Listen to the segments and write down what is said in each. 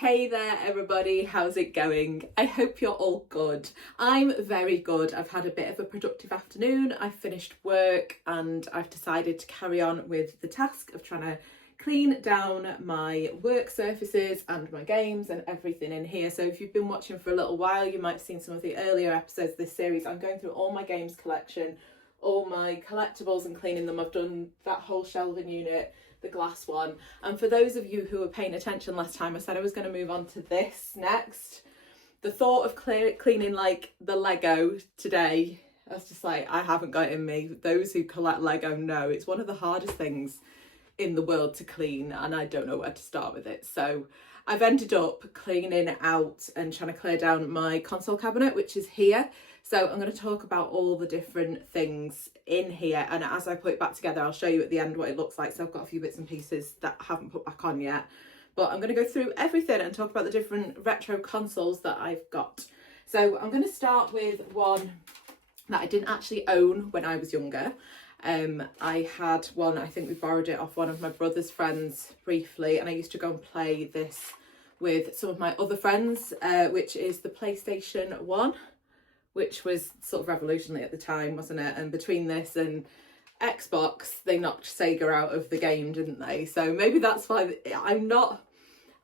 Hey there everybody, how's it going? I hope you're all good. I'm very good. I've had a bit of a productive afternoon. I've finished work and I've decided to carry on with the task of trying to clean down my work surfaces and my games and everything in here. So if you've been watching for a little while, you might have seen some of the earlier episodes of this series. I'm going through all my games collection, all my collectibles and cleaning them. I've done that whole shelving unit, the glass one. And for those of you who were paying attention last time, I said I was going to move on to this next. The thought of cleaning like the Lego today, I was just like, I haven't got it in me. Those who collect Lego know it's one of the hardest things in the world to clean, and I don't know where to start with it. So I've ended up cleaning out and trying to clear down my console cabinet, which is here. So I'm going to talk about all the different things in here, and as I put it back together, I'll show you at the end what it looks like. So I've got a few bits and pieces that I haven't put back on yet, but I'm going to go through everything and talk about the different retro consoles that I've got. So I'm going to start with one that I didn't actually own when I was younger. I had one, I think we borrowed it off one of my brother's friends briefly, and I used to go and play this with some of my other friends, which is the PlayStation 1, which was sort of revolutionary at the time, wasn't it? And between this and Xbox, they knocked Sega out of the game, didn't they? So maybe that's why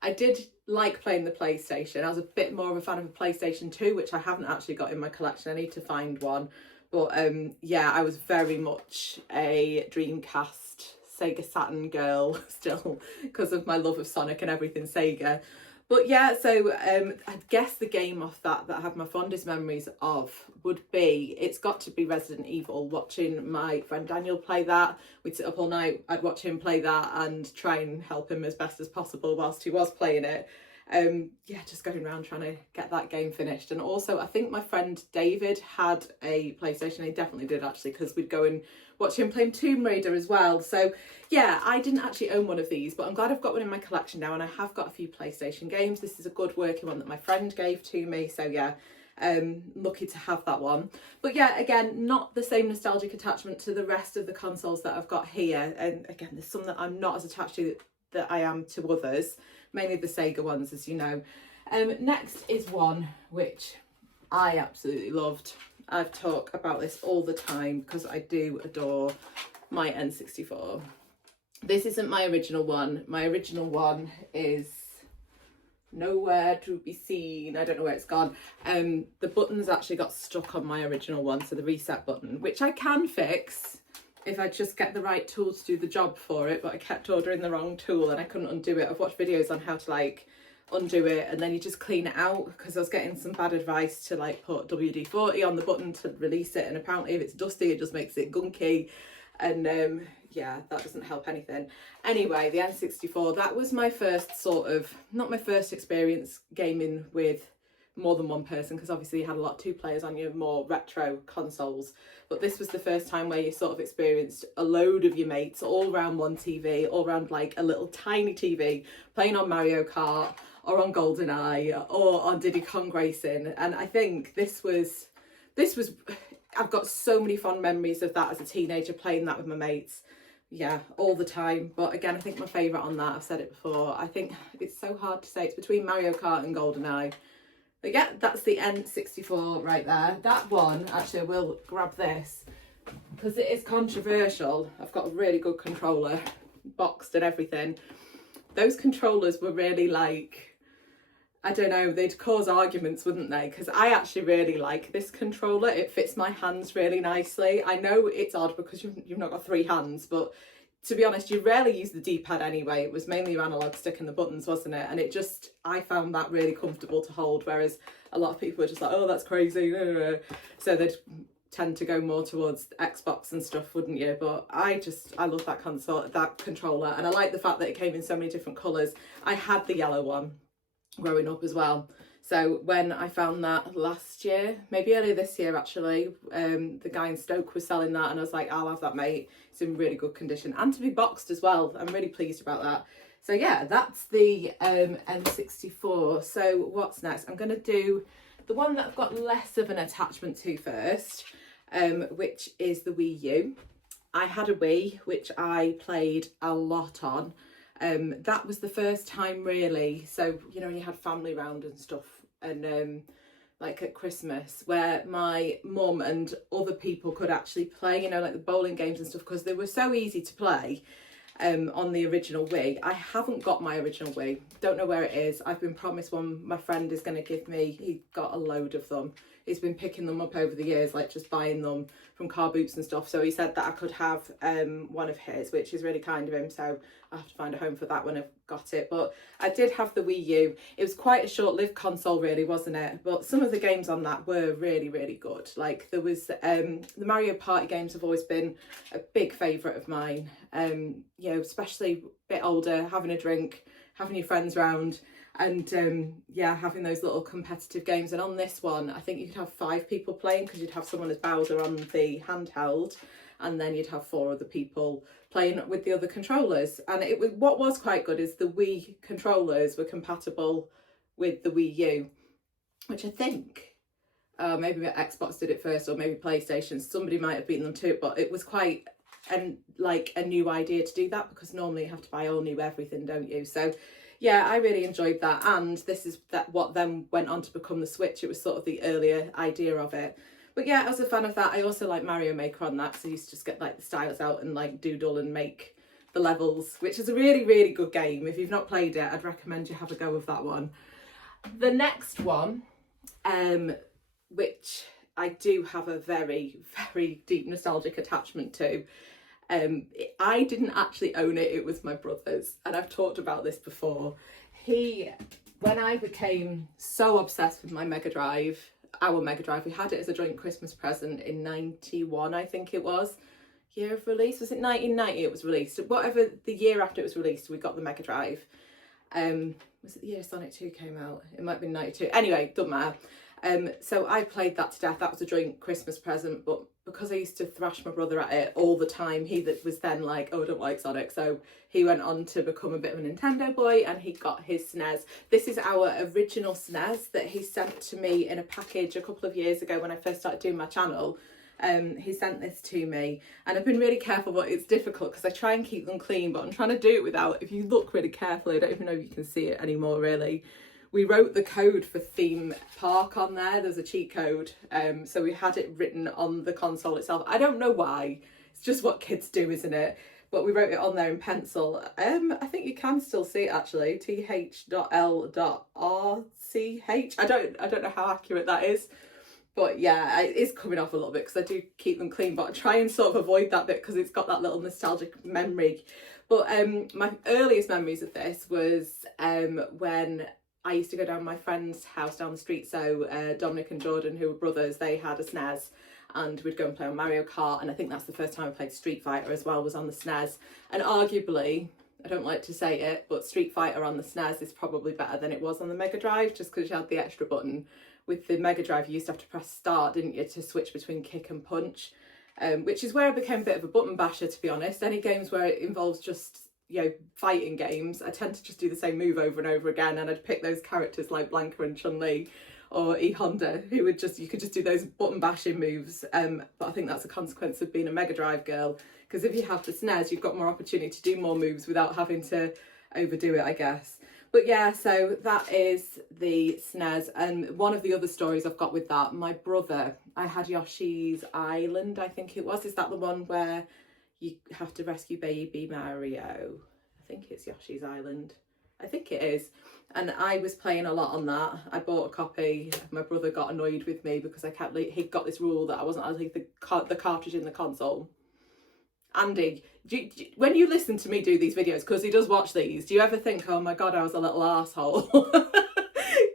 I did like playing the PlayStation. I was a bit more of a fan of the PlayStation 2, which I haven't actually got in my collection. I need to find one. But yeah, I was very much a Dreamcast, Sega Saturn girl still, because of my love of Sonic and everything Sega. But yeah, so I guess the game off that I have my fondest memories of would be, it's got to be Resident Evil. Watching my friend Daniel play that, we'd sit up all night, I'd watch him play that and try and help him as best as possible whilst he was playing it. Yeah, just going around trying to get that game finished. And also I think my friend David had a PlayStation. He definitely did actually, because we'd go and watch him playing Tomb Raider as well. So yeah, I didn't actually own one of these, but I'm glad I've got one in my collection now, and I have got a few PlayStation games. This is a good working one that my friend gave to me, so yeah, lucky to have that one. But yeah, again, not the same nostalgic attachment to the rest of the consoles that I've got here, and again, there's some that I'm not as attached to that I am to others, mainly the Sega ones, as you know. Next is one which I absolutely loved. I've talked about this all the time because I do adore my N64. This isn't my original one. My original one is nowhere to be seen. I don't know where it's gone. The buttons actually got stuck on my original one, so the reset button, which I can fix if I just get the right tool to do the job for it, but I kept ordering the wrong tool and I couldn't undo it. I've watched videos on how to like undo it, and then you just clean it out, because I was getting some bad advice to like put WD-40 on the button to release it, and apparently if it's dusty it just makes it gunky, and yeah, that doesn't help anything. Anyway, the N64, that was my first sort of, not my first experience gaming with more than one person, because obviously you had a lot of two players on your more retro consoles, but this was the first time where you sort of experienced a load of your mates all around one TV, all around like a little tiny TV, playing on Mario Kart or on GoldenEye or on Diddy Kong Racing. And I think this was I've got so many fond memories of that as a teenager, playing that with my mates, yeah, all the time. But again, I think my favourite on that, I've said it before, I think it's so hard to say, it's between Mario Kart and GoldenEye. But yeah, that's the N64 right there. That one, actually I will grab this because it is controversial. I've got a really good controller, boxed and everything. Those controllers were really like, I don't know, they'd cause arguments, wouldn't they? Because I actually really like this controller. It fits my hands really nicely. I know it's odd because you've not got three hands, but to be honest, you rarely use the D-pad anyway. It was mainly your analog stick and the buttons, wasn't it? And it just, I found that really comfortable to hold, whereas a lot of people were just like, oh, that's crazy. So they'd tend to go more towards Xbox and stuff, wouldn't you? But I love that controller, and I like the fact that it came in so many different colours. I had the yellow one growing up as well. So when I found that last year, maybe earlier this year actually, the guy in Stoke was selling that, and I was like, I'll have that, mate. It's in really good condition and to be boxed as well. I'm really pleased about that. So yeah, that's the N64. So what's next? I'm going to do the one that I've got less of an attachment to first, which is the Wii U. I had a Wii, which I played a lot on. That was the first time really, so you know, you had family round and stuff, and like at Christmas, where my mum and other people could actually play, you know, like the bowling games and stuff, because they were so easy to play on the original Wii. I haven't got my original Wii, don't know where it is. I've been promised one, my friend is going to give me. He got a load of them. He's been picking them up over the years, like just buying them from car boots and stuff. So he said that I could have one of his, which is really kind of him. So I have to find a home for that when I've got it. But I did have the Wii U. It was quite a short-lived console really, wasn't it? But some of the games on that were really, really good. Like there was the Mario Party games have always been a big favourite of mine. You know, especially a bit older, having a drink, having your friends round, and yeah, having those little competitive games. And on this one, I think you could have 5 people playing, because you'd have someone as Bowser on the handheld, and then you'd have 4 other people playing with the other controllers. And it was, what was quite good is the Wii controllers were compatible with the Wii U, which I think maybe Xbox did it first, or maybe PlayStation. Somebody might have beaten them to it, but it was quite like a new idea to do that, because normally you have to buy all new everything, don't you? So yeah, I really enjoyed that, and this is what then went on to become the Switch. It was sort of the earlier idea of it. But yeah, I was a fan of that. I also like Mario Maker on that, because I used to just get like the styles out and like doodle and make the levels, which is a really, really good game. If you've not played it, I'd recommend you have a go with that one. The next one, which I do have a very, very deep nostalgic attachment to. I didn't actually own it, it was my brother's, and I've talked about this before. When I became so obsessed with my MegaDrive, our MegaDrive, we had it as a joint Christmas present in 91, I think it was. Year of release, was it 1990 it was released? Whatever the year after it was released, we got the MegaDrive. Was it the year Sonic 2 came out? It might have been 92. Anyway, doesn't matter. So I played that to death. That was a joint Christmas present, but because I used to thrash my brother at it all the time, he was then like, oh, I don't like Sonic. So he went on to become a bit of a Nintendo boy, and he got his SNES. This is our original SNES that he sent to me in a package a couple of years ago when I first started doing my channel. He sent this to me, and I've been really careful, but it's difficult because I try and keep them clean, but I'm trying to do it without, if you look really carefully, I don't even know if you can see it anymore really. We wrote the code for Theme Park on there. There's a cheat code. So we had it written on the console itself. I don't know why. It's just what kids do, isn't it? But we wrote it on there in pencil. I think you can still see it actually. th.l.rch. I don't know how accurate that is. But yeah, it is coming off a little bit because I do keep them clean. But I try and sort of avoid that bit because it's got that little nostalgic memory. But my earliest memories of this was when I used to go down my friend's house down the street. So Dominic and Jordan, who were brothers, they had a SNES, and we'd go and play on Mario Kart. And I think that's the first time I played Street Fighter as well, was on the SNES. And arguably, I don't like to say it, but Street Fighter on the SNES is probably better than it was on the MegaDrive, just because you had the extra button. With the MegaDrive, you used to have to press start, didn't you, to switch between kick and punch, which is where I became a bit of a button basher, to be honest. Any games where it involves just, you know, fighting games, I tend to just do the same move over and over again, and I'd pick those characters like Blanca and Chun-Li or E Honda, who would just, you could just do those button bashing moves. But I think that's a consequence of being a MegaDrive girl, because if you have the SNES, you've got more opportunity to do more moves without having to overdo it, I guess. But yeah, so that is the SNES. And one of the other stories I've got with that, my brother, I had Yoshi's Island, I think it was. Is that the one where you have to rescue baby Mario? I think it's Yoshi's Island. I think it is. And I was playing a lot on that. I bought a copy. My brother got annoyed with me because he got this rule that I wasn't allowed to leave the cartridge in the console. Andy, when you listen to me do these videos, because he does watch these, do you ever think, oh my God, I was a little arsehole?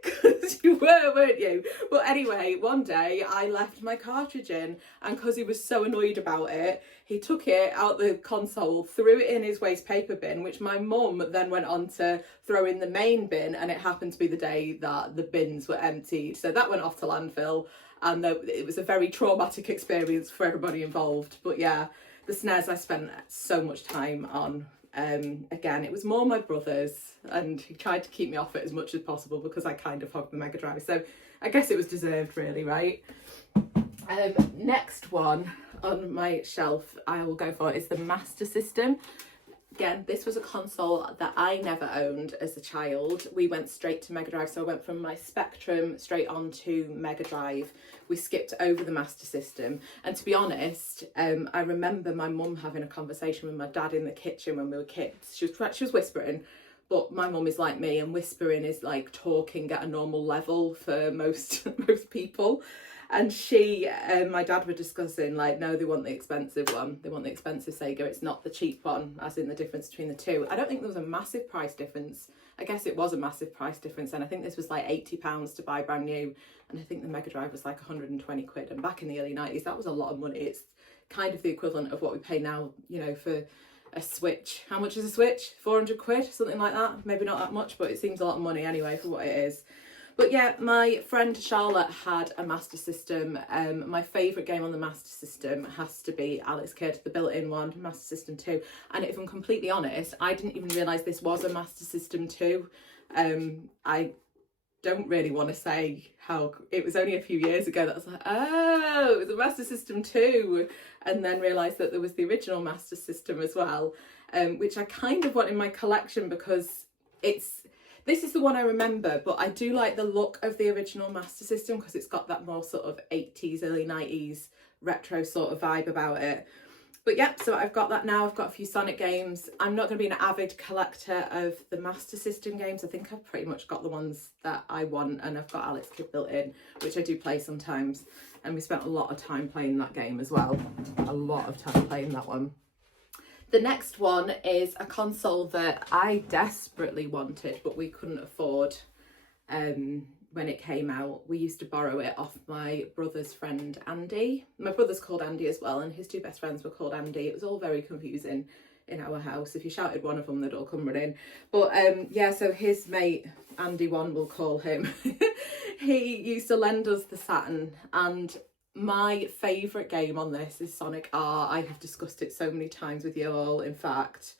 Because you were, weren't you? But anyway, one day I left my cartridge in, and because he was so annoyed about it, he took it out the console, threw it in his waste paper bin, which my mum then went on to throw in the main bin, and it happened to be the day that the bins were emptied. So that went off to landfill, and it was a very traumatic experience for everybody involved. But yeah, the SNES I spent so much time on. Again, it was more my brother's, and he tried to keep me off it as much as possible because I kind of hogged the MegaDrive. So I guess it was deserved really, right? Next one on my shelf I will go for is the MasterSystem. again, this was a console that I never owned as a child. We went straight to MegaDrive, so I went from my Spectrum straight on to MegaDrive. We skipped over the Master System, and to be honest, I remember my mum having a conversation with my dad in the kitchen when we were kids. She was whispering, but my mum is like me, and whispering is like talking at a normal level for most people. And she and my dad were discussing, like, no, they want the expensive one. They want the expensive Sega. It's not the cheap one, as in the difference between the two. I don't think there was a massive price difference. I guess it was a massive price difference. And I think this was like £80 to buy brand new. And I think the MegaDrive was like 120 quid. And back in the early 90s, that was a lot of money. It's kind of the equivalent of what we pay now, you know, for a Switch. How much is a Switch? 400 quid? Something like that. Maybe not that much, but it seems a lot of money anyway for what it is. But yeah, my friend Charlotte had a Master System. My favourite game on the Master System has to be Alex Kidd, the built-in one, Master System 2. And if I'm completely honest, I didn't even realise this was a Master System 2. I don't really want to say how it was only a few years ago that I was like, oh, it was a Master System 2, and then realised that there was the original Master System as well, which I kind of want in my collection because this is the one I remember, but I do like the look of the original Master System because it's got that more sort of 80s, early 90s retro sort of vibe about it. But yeah, so I've got that now. I've got a few Sonic games. I'm not going to be an avid collector of the Master System games. I think I've pretty much got the ones that I want, and I've got Alex Kidd built in, which I do play sometimes. And we spent a lot of time playing that game as well. A lot of time playing that one. The next one is a console that I desperately wanted, but we couldn't afford when it came out. We used to borrow it off my brother's friend Andy. My brother's called Andy as well, and his two best friends were called Andy. It was all very confusing in our house. If you shouted one of them, they'd all come running. But yeah, so his mate, Andy one, we'll call him, he used to lend us the Saturn, and my favourite game on this is Sonic R. I have discussed it so many times with you all. In fact,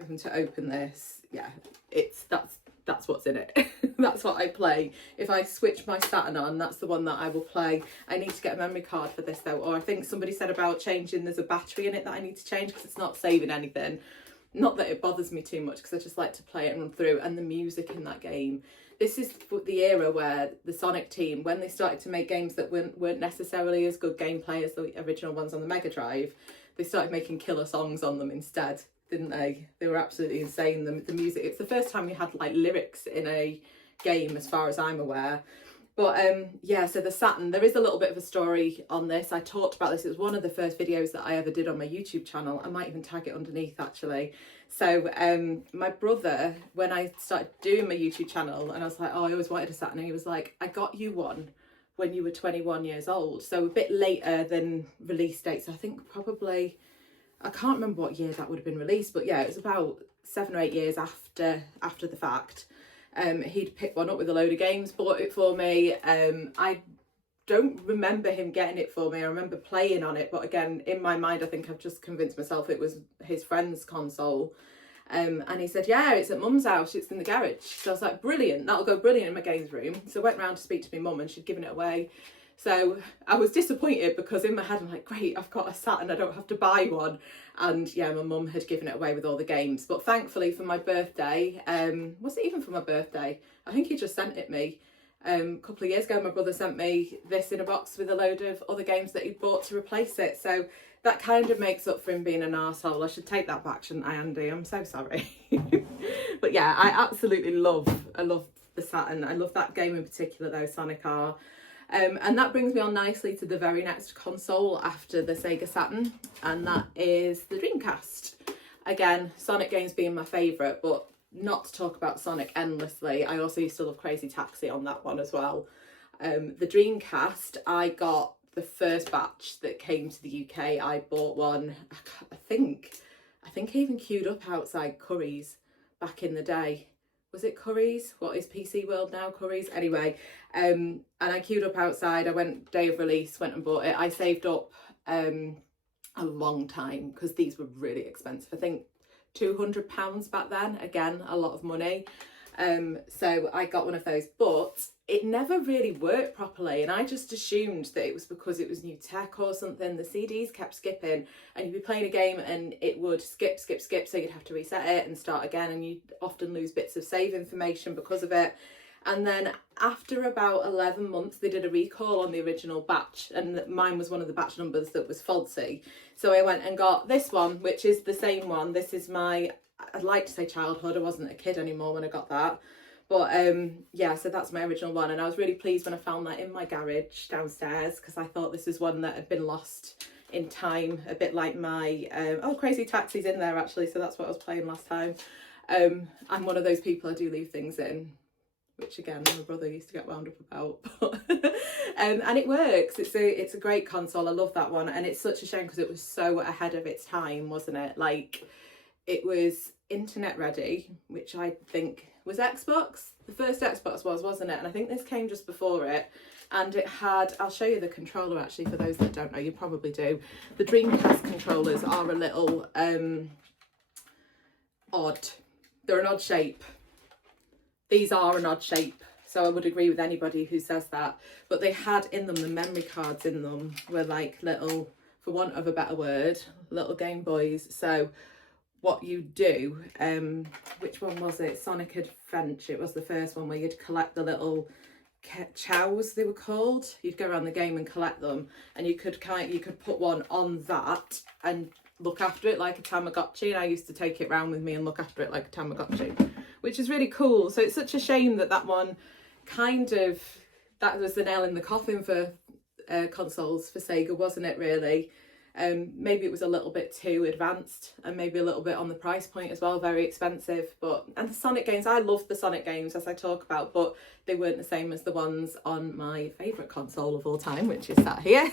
if I'm to open this, yeah, that's what's in it. That's what I play. If I switch my Saturn on, that's the one that I will play. I need to get a memory card for this though, or I think somebody said about changing, there's a battery in it that I need to change because it's not saving anything. Not that it bothers me too much because I just like to play it and run through, and the music in that game. This is the era where the Sonic team, when they started to make games that weren't necessarily as good gameplay as the original ones on the MegaDrive, they started making killer songs on them instead, didn't they? They were absolutely insane, the music. It's the first time we had like lyrics in a game as far as I'm aware. But yeah, so the Saturn, there is a little bit of a story on this. I talked about this. It was one of the first videos that I ever did on my YouTube channel. I might even tag it underneath actually. So my brother, when I started doing my YouTube channel, and I was like, oh, I always wanted a Saturn, and he was like, I got you one when you were 21 years old. So a bit later than release date. So I think probably, I can't remember what year that would have been released, but yeah, it was about 7 or 8 years after the fact. He'd picked one up with a load of games, bought it for me. I don't remember him getting it for me. I remember playing on it, but again, in my mind, I think I've just convinced myself it was his friend's console. And he said, yeah, it's at mum's house, it's in the garage. So I was like, brilliant, that'll go brilliant in my games room. So I went round to speak to my mum and she'd given it away. So I was disappointed because in my head I'm like, great, I've got a Saturn, I don't have to buy one. And yeah, my mum had given it away with all the games. But thankfully for my birthday, was it even for my birthday? I think he just sent it me. A couple of years ago, my brother sent me this in a box with a load of other games that he'd bought to replace it. So that kind of makes up for him being an arsehole. I should take that back, shouldn't I, Andy? I'm so sorry. But yeah, I absolutely love the Saturn. I love that game in particular though, Sonic R. And that brings me on nicely to the very next console after the Sega Saturn, and that is the Dreamcast. Again, Sonic games being my favourite, but not to talk about Sonic endlessly. I also used to love Crazy Taxi on that one as well. The Dreamcast, I got the first batch that came to the UK. I bought one, I think I even queued up outside Curry's back in the day. Was it Curry's? What is PC World now? Curry's? Anyway, and I queued up outside. I went day of release, went and bought it. I saved up a long time because these were really expensive. I think £200 back then. Again, a lot of money. So I got one of those, but it never really worked properly, and I just assumed that it was because it was new tech or something. The CDs kept skipping, and you'd be playing a game and it would skip, so you'd have to reset it and start again, and you'd often lose bits of save information because of it. And then after about 11 months, they did a recall on the original batch, and mine was one of the batch numbers that was faulty. So I went and got this one, which is the same one. This is my, I'd like to say childhood. I wasn't a kid anymore when I got that. But yeah, so that's my original one, and I was really pleased when I found that in my garage downstairs, because I thought this was one that had been lost in time, a bit like my oh, Crazy Taxi's in there actually, so that's what I was playing last time. I'm one of those people, I do leave things in, which again my brother used to get wound up about. But and it works. It's a great console. I love that one, and it's such a shame because it was so ahead of its time, wasn't it? Like, it was internet ready, which I think was Xbox. The first Xbox was, wasn't it? And I think this came just before it. And it had, I'll show you the controller actually, for those that don't know, you probably do. The Dreamcast controllers are a little odd. They're an odd shape. These are an odd shape. So I would agree with anybody who says that. But they had in them, the memory cards in them were like little, for want of a better word, little Game Boys. So what you do, which one was it? Sonic Adventure, it was the first one, where you'd collect the little chows, they were called. You'd go around the game and collect them, and you could put one on that and look after it like a Tamagotchi, and I used to take it round with me and look after it like a Tamagotchi, which is really cool. So it's such a shame that that one kind of, that was the nail in the coffin for consoles for Sega, wasn't it, really? Maybe it was a little bit too advanced, and maybe a little bit on the price point as well, very expensive. And the Sonic games, I love the Sonic games, as I talk about, but they weren't the same as the ones on my favourite console of all time, which is sat here,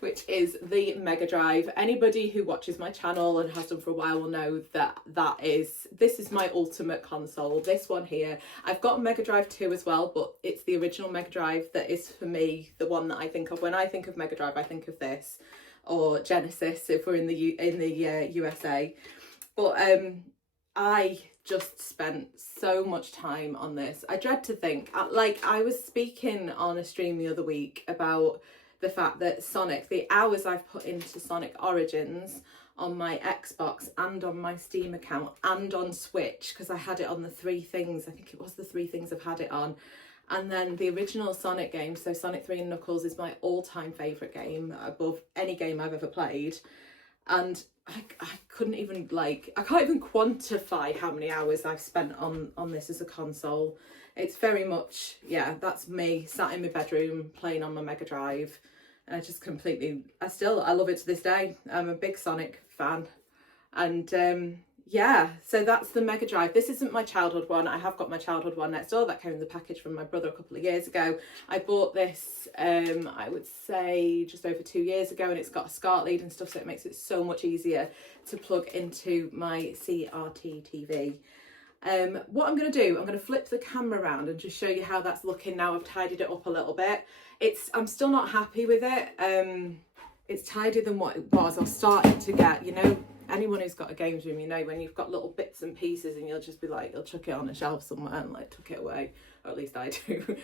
which is the MegaDrive. Anybody who watches my channel and has done for a while will know that this is my ultimate console, this one here. I've got a MegaDrive 2 as well, but it's the original MegaDrive that is, for me, the one that I think of. When I think of MegaDrive, I think of this, or Genesis if we're in the USA. But I just spent so much time on this. I dread to think, like, I was speaking on a stream the other week about the fact that Sonic, the hours I've put into Sonic Origins on my Xbox and on my Steam account and on Switch, because I had it on the three things, I think it was the three things I've had it on. And then the original Sonic game, so Sonic 3 and Knuckles, is my all-time favourite game, above any game I've ever played. And I couldn't even, like, I can't even quantify how many hours I've spent on this as a console. It's very much, yeah, that's me sat in my bedroom playing on my MegaDrive. And I just completely, I love it to this day. I'm a big Sonic fan. And yeah, so that's the MegaDrive. This isn't my childhood one. I have got my childhood one next door that came in the package from my brother a couple of years ago. I bought this, I would say just over 2 years ago, and it's got a SCART lead and stuff, so it makes it so much easier to plug into my CRT TV. What I'm going to do, I'm going to flip the camera around and just show you how that's looking now. I've tidied it up a little bit. I'm still not happy with it. It's tidier than what it was. I was starting to get, you know, anyone who's got a games room, you know, when you've got little bits and pieces and you'll just be like, you'll chuck it on a shelf somewhere and like tuck it away, or at least I do.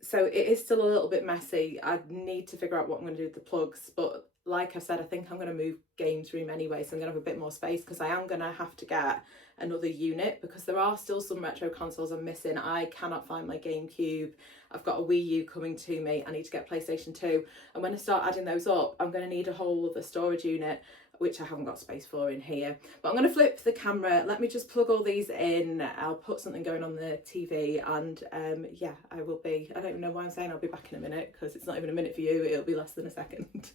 So it is still a little bit messy. I need to figure out what I'm going to do with the plugs, but like I said, I think I'm going to move games room anyway, so I'm going to have a bit more space, because I am going to have to get another unit, because there are still some retro consoles I'm missing. I cannot find my GameCube. I've got a Wii U coming to me. I need to get PlayStation 2, and when I start adding those up, I'm going to need a whole other storage unit, which I haven't got space for in here. But I'm going to flip the camera. Let me just plug all these in. I'll put something going on the TV, and yeah, I will be, I don't even know why I'm saying I'll be back in a minute, because it's not even a minute for you, it'll be less than a second.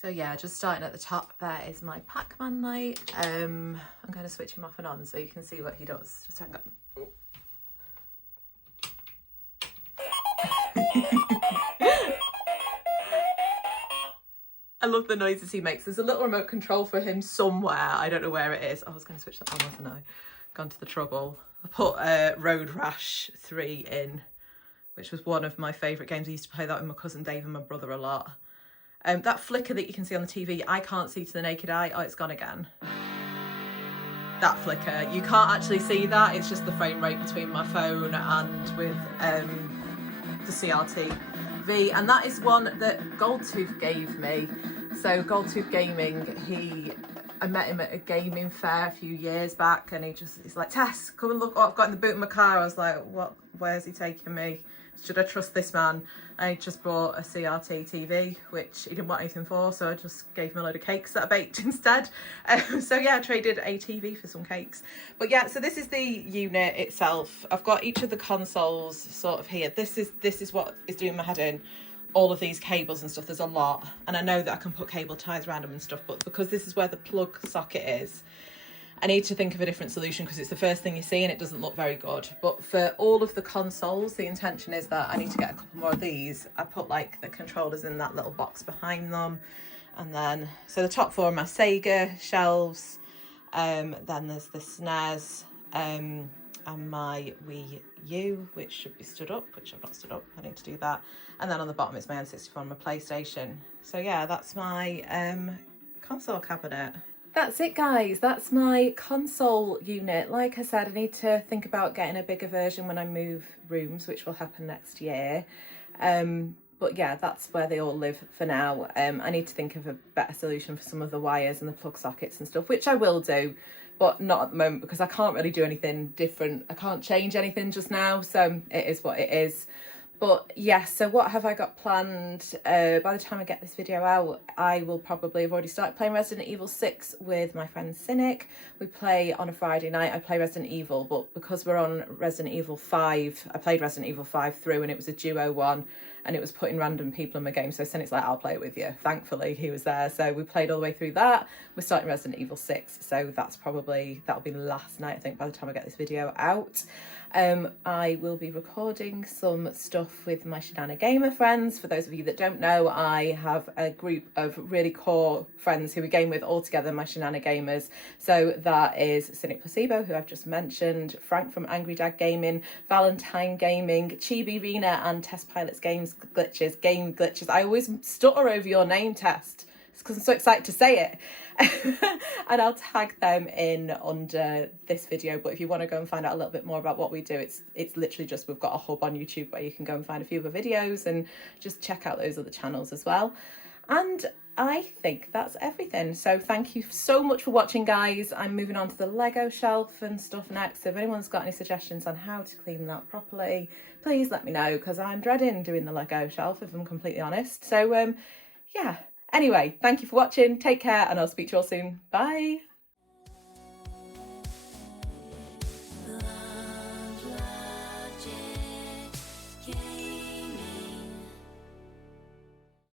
So yeah, just starting at the top, there is my Pac-Man light. I'm going to switch him off and on so you can see what he does. Just hang on. I love the noises he makes. There's a little remote control for him somewhere. I don't know where it is. Oh, I was going to switch that on, wasn't I? Gone to the trouble. I put Road Rash 3 in, which was one of my favourite games. I used to play that with my cousin Dave and my brother a lot. That flicker that you can see on the TV, I can't see to the naked eye. Oh, it's gone again. that flicker. You can't actually see that, it's just the frame rate between my phone and with the CRT TV, and that is one that Goldtooth gave me. So Goldtooth Gaming, I met him at a gaming fair a few years back, and he's like, Tess, come and look what I've got in the boot of my car. I was like, what, where's he taking me? Should I trust this man? I just bought a CRT TV, which he didn't want anything for, so I just gave him a load of cakes that I baked instead. So yeah, I traded a TV for some cakes. But yeah, so this is the unit itself. I've got each of the consoles sort of here. This is what is doing my head in. All of these cables and stuff, there's a lot. And I know that I can put cable ties around them and stuff, but because this is where the plug socket is, I need to think of a different solution because it's the first thing you see and it doesn't look very good. But for all of the consoles, the intention is that I need to get a couple more of these. I put like the controllers in that little box behind them. And then, so the top four are my Sega shelves. Then there's the SNES and my Wii U, which should be stood up, which I've not stood up. I need to do that. And then on the bottom is my N64 and my PlayStation. So yeah, that's my console cabinet. That's it, guys. That's my console unit. Like I said, I need to think about getting a bigger version when I move rooms, which will happen next year. But yeah, that's where they all live for now. I need to think of a better solution for some of the wires and the plug sockets and stuff, which I will do, but not at the moment because I can't really do anything different. I can't change anything just now, so it is what it is. But yes, so what have I got planned? By the time I get this video out, I will probably have already started playing Resident Evil 6 with my friend Cynic. We play on a Friday night. I play Resident Evil, but because we're on Resident Evil 5, I played Resident Evil 5 through and it was a duo one and it was putting random people in my game. So Cynic's like, I'll play it with you. Thankfully, he was there. So we played all the way through that. We're starting Resident Evil 6. So that'll be the last night, I think, by the time I get this video out. I will be recording some stuff with my Shenana Gamer friends. For those of you that don't know, I have a group of really core friends who we game with all together, my Shenana Gamers. So that is Cynic Placebo, who I've just mentioned, Frank from Angry Dad Gaming, Valentine Gaming, Chibi Rena, and Test Pilots Game Glitches. I always stutter over your name, Test, because I'm so excited to say it. And I'll tag them in under this video, but if you want to go and find out a little bit more about what we do, it's literally just, we've got a hub on YouTube where you can go and find a few other videos and just check out those other channels as well. And I think that's everything. So thank you so much for watching, guys. I'm moving on to the Lego shelf and stuff next. So if anyone's got any suggestions on how to clean that properly, please let me know, because I'm dreading doing the Lego shelf, if I'm completely honest. So yeah. Anyway, thank you for watching, take care, and I'll speak to you all soon. Bye!